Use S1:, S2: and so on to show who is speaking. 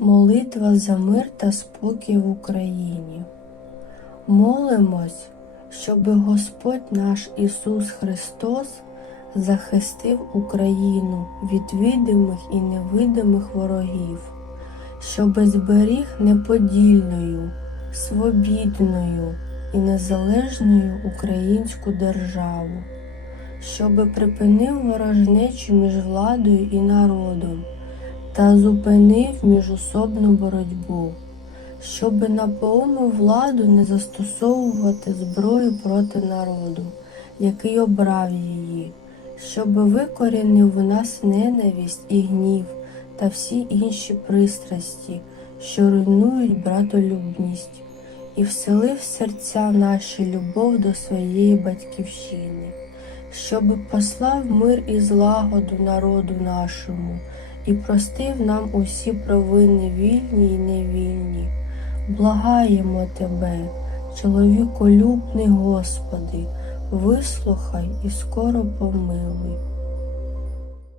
S1: Молитва за мир та спокій в Україні. Молимось, щоб Господь наш Ісус Христос захистив Україну від видимих і невидимих ворогів, щоб зберіг неподільною, свобідною і незалежною українську державу, щоб припинив ворожнечу між владою і народом та зупинив міжособну боротьбу, щоб наповнив владу не застосовувати зброю проти народу, який обрав її, щоб викорінив у нас ненависть і гнів та всі інші пристрасті, що руйнують братолюбність, і вселив в серця наші любов до своєї батьківщини, щоб послав мир і злагоду народу нашому і простив нам усі провини вільні й невільні. Благаємо Тебе, чоловіколюбний Господи, вислухай і скоро помилуй.